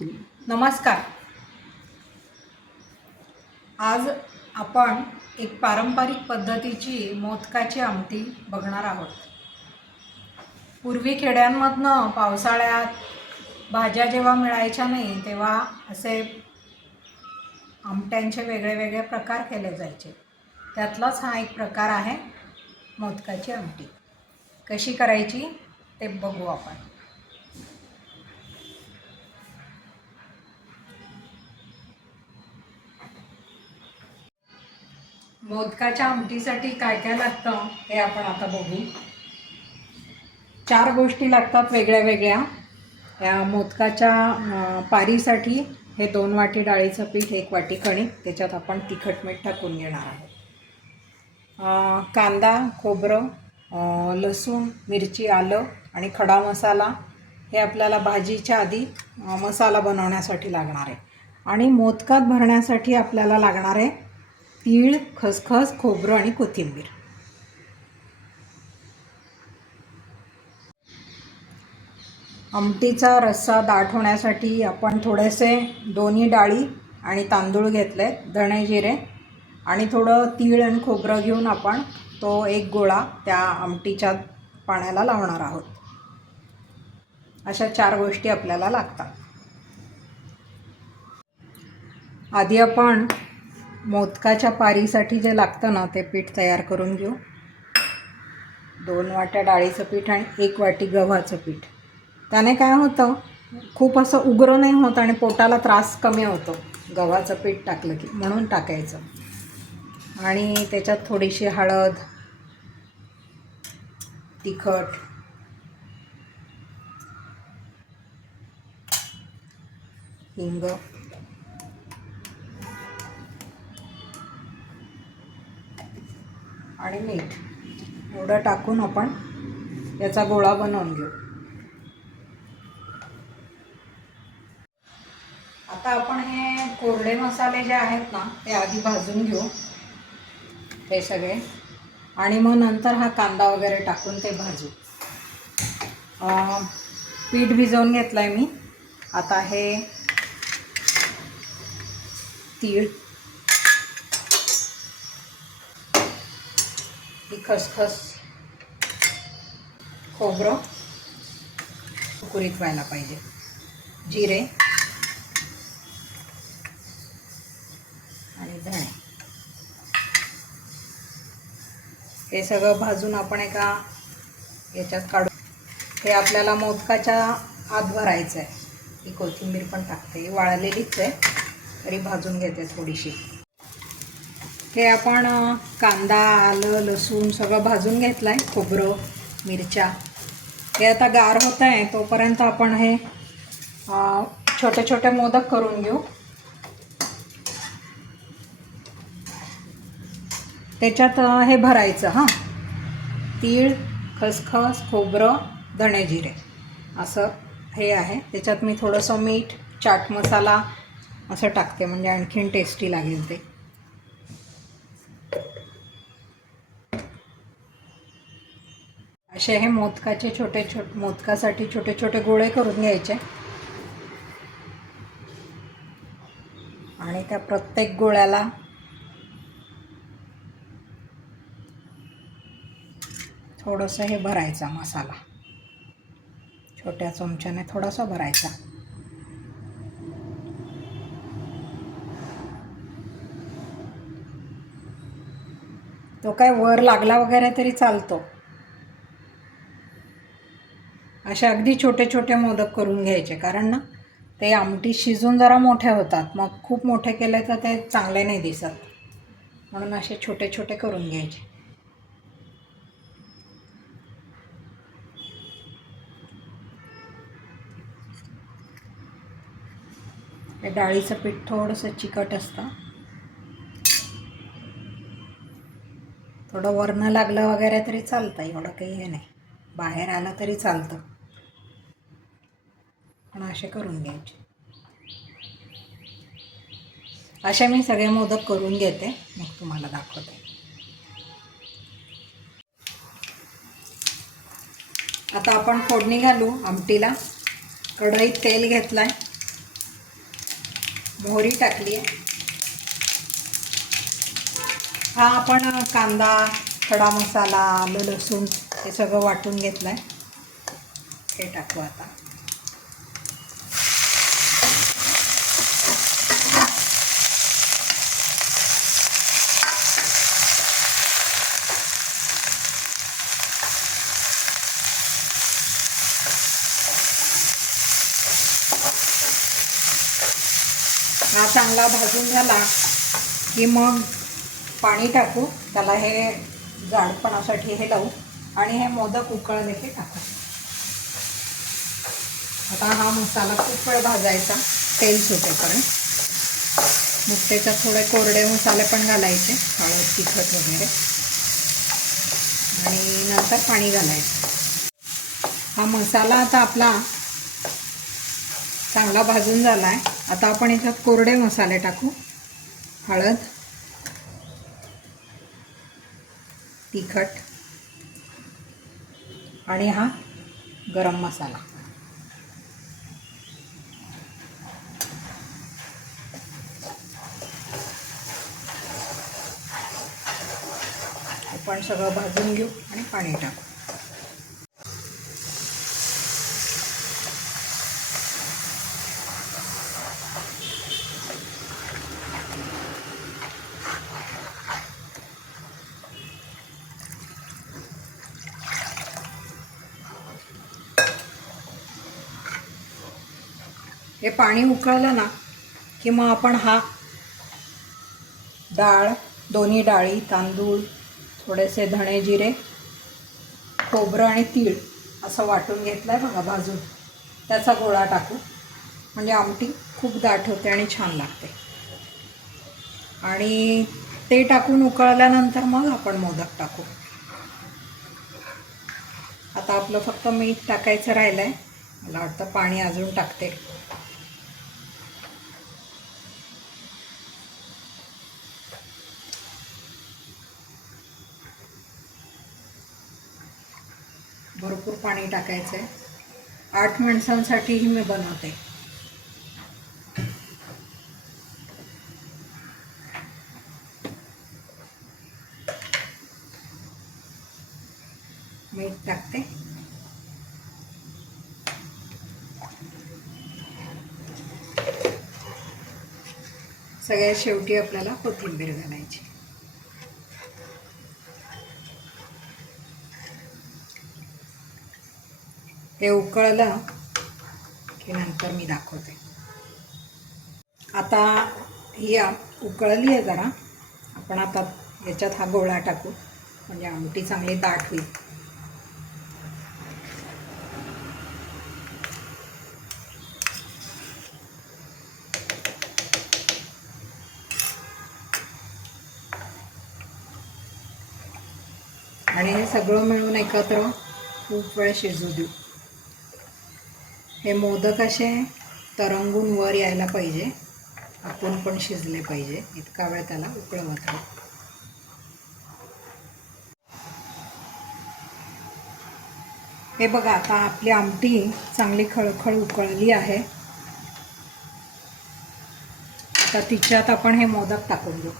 नमस्कार. आज आपण एक पारंपरिक पद्धतीची मोदकाची आमटी बघणार आहोत. पूर्वी खेड्यांमधनं पावसाळ्यात भाज्या जेव्हा मिळायच्या नाही तेव्हा असे आमट्यांचे वेगळे वेगळे प्रकार केले जायचे. त्यातलाच हा एक प्रकार आहे मोदकाची आमटी. कशी करायची ते बघू आपण. मोदकाच्या आमटीसाठी काय काय लागतं हे आपण आता बघू. 4 गोष्टी लागतात वेगळ्या वेगळ्या. या मोदकाच्या पारीसाठी हे 2 वाटी डाळीचं पीठ, 1 वाटी कणिक, त्याच्यात आपण तिखट मीठ टाकून घेणार आहोत. कांदा, खोबरं, लसूण, मिरची, आलं आणि खडा मसाला हे आपल्याला भाजीच्या आधी मसाला बनवण्यासाठी लागणार आहे. आणि मोदकात भरण्यासाठी आपल्याला लागणार आहे तीळ, खसखस, खोबरं आणि कोथिंबीर. आमटीचा रस्सा दाट होण्यासाठी आपण थोडेसे दोन्ही डाळी आणि तांदूळ घेतले, धणे जिरे आणि थोडं तीळ आणि खोबरं घेऊन आपण तो एक गोळा त्या आमटीच्या पाण्याला लावणार आहोत. अशा 4 गोष्टी आपल्याला लागतात. आधी आपण मोदकाच्या पारीसाठी जे लागतं ना ते पीठ तयार करून घेऊ. 2 वाट्या डाळीचं पीठ आणि 1 वाटी गव्हाचं पीठ. त्याने काय होतं, खूप असं उग्र नाही होत आणि पोटाला त्रास कमी होतो गव्हाचं पीठ टाकलं की, म्हणून टाकायचं. आणि त्याच्यात थोडीशी हळद, तिखट, हिंग आणि मीठ एवढं टाकून आपण याचा गोळा बनवून घेऊ. आता आपण हे कोरडे मसाले जे आहेत ना ते आधी भाजून घेऊ हे सगळे, आणि मग नंतर हा कांदा वगैरे टाकून ते भाजू. पीठ भिजवून घेतलं आहे मी. आता हे तीळ, ही खसखस, खोबरं कुरकुरीत व्हायला पाहिजे, जिरे आणि धणे हे सगळं भाजून आपण एका याच्यात काढू. हे आपल्याला मोदकाच्या आत भरायचं आहे. ही कोथिंबीर पण टाकते, वाळलेलीच आहे तरी भाजून घेते थोडीशी. हे आपण कांदा, आलं, लसूण सगळं भाजून घेतलं आहे, खोबरं, मिरच्या. हे आता गार होत आहे तोपर्यंत आपण हे छोटे छोटे मोदक करून घेऊ. त्याच्यात हे भरायचं. तीळ, खसखस, खोबरं, धणे जिरे असं हे आहे. त्याच्यात मी थोडंसं मीठ, चाट मसाला असं टाकते म्हणजे आणखीन टेस्टी लागेल ते. असे हे मोदकासाठी छोटे छोटे गोळे करून घ्यायचे आणि त्या प्रत्येक गोळ्याला थोडंसं हे भरायचा मसाला. छोट्या चमच्याने थोडासा भरायचा. तो काय वर लागला वगैरे तरी चालतो. असे अगदी छोटे छोटे मोदक करून घ्यायचे, कारण ना ते आमटी शिजून जरा मोठे होतात. मग खूप मोठे केले तर ते चांगले नाही दिसत, म्हणून असे छोटे छोटे करून घ्यायचे. हे डाळीचं पीठ थोडंसं चिकट असतं. थोडं वरनं लागलं वगैरे तरी चालतं, एवढं काही हे नाही. बाहेर आलं तरी चालतं, पण असे करून घ्यायचे. असे मी सगळे मोदक करून घेते, मग तुम्हाला दाखवते. आता आपण फोडणी घालू आमटीला. कढईत तेल घेतलं आहे, मोहरी टाकली आहे. हा आपण कांदा, खडा मसाला, आलं लसूण हे सगळं वाटून घेतलं आहे. हे टाकू आता. हा चांगला भाजून झाला की मग पाणी टाकू. त्याला हे जाडपणासाठी हे लावू आणि हे मोदक उकळले की टाकू. आता हा मसाला खूप वेळ भाजायचा, तेल सुटेपर्यंत. मग त्याच्यात थोडे कोरडे मसाले पण घालायचे, हळद, तिखट वगैरे, आणि नंतर पाणी घालायचं. हा मसाला आता आपला चांगला भाजून झाला आहे. आता आपण याच्यात कोरडे मसाले टाकू. हळद, तिखट आणि हा गरम मसाला. आपण सगळं भाजून घेऊ आणि पाणी टाकू. हे पाणी उकळलं ना की मग आपण हा डाळ, दोन्ही डाळी, तांदूळ, थोडेसे धणे, जिरे, खोबरं आणि तीळ असं वाटून घेतलं आहे बघा भाजून, त्याचा गोळा टाकू. म्हणजे आमटी खूप दाट होते आणि छान लागते. आणि ते टाकून उकळल्यानंतर मग आपण मोदक टाकू. आता आपलं फक्त मीठ टाकायचं राहिलं आहे. मला वाटतं पाणी अजून टाकते. भरपूर पाणी टाकायचं आहे. 8 माणसांसाठीही मी बनवते. मीठ टाकते. सगळ्यात शेवटी आपल्याला कोथिंबीर घालायची. हे उकळलं की नंतर मी दाखवते. आता ही उकळली आहे जरा. आपण आता याच्यात हा गोळा टाकू म्हणजे आमटी चांगली दाट होईल. आणि हे सगळं मिळून एकत्र खूप वेळ शिजू देऊ. हे मोदक असे तरंगून वर यायला पाहिजे, आतून पण शिजले पाहिजे, इतका वेळ त्याला उकळवत राहू. हे बघा, आता आपली आमटी चांगली खळखळ उकळली आहे. आता तिच्यात आपण हे मोदक टाकून घेऊ.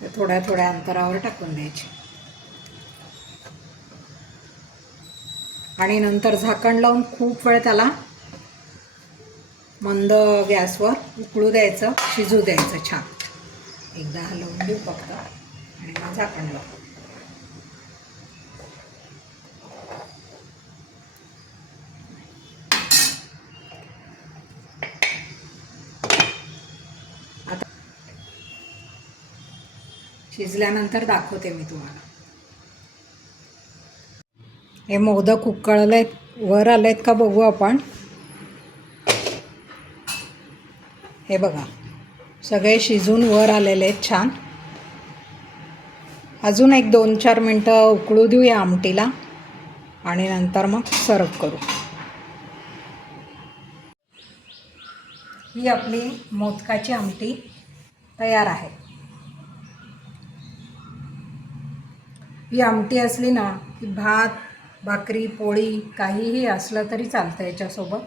ते थोड्या थोड्या अंतरावर टाकून द्यायचे आणि नंतर झाकण लावून खूप वेळ त्याला मंद गॅसवर उकळू द्यायचं, शिजू द्यायचं छान. एकदा हलवून देऊ फक्त आणि मग झाकण लावू. आता शिजल्यानंतर दाखवते मी तुम्हाला. हे मोदक उकळलेत, वर आलेत का बघू आपण. हे बघा, सगळे शिजून वर आलेले आहेत छान. अजून एक 2-4 मिनटं उकळू देऊ या आमटीला आणि नंतर मग सर्व करू. ही आपली मोदकाची आमटी तयार आहे. ही आमटी असली ना की भात, भाकरी, पोळी काहीही असलं तरी चालतं याच्यासोबत.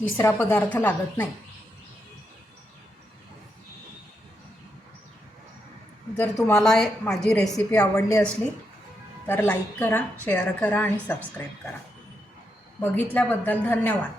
तिसरा पदार्थ लागत नाही. जर तुम्हाला माझी रेसिपी आवडली असली तर लाईक करा, शेअर करा आणि सबस्क्राईब करा. बघितल्याबद्दल धन्यवाद.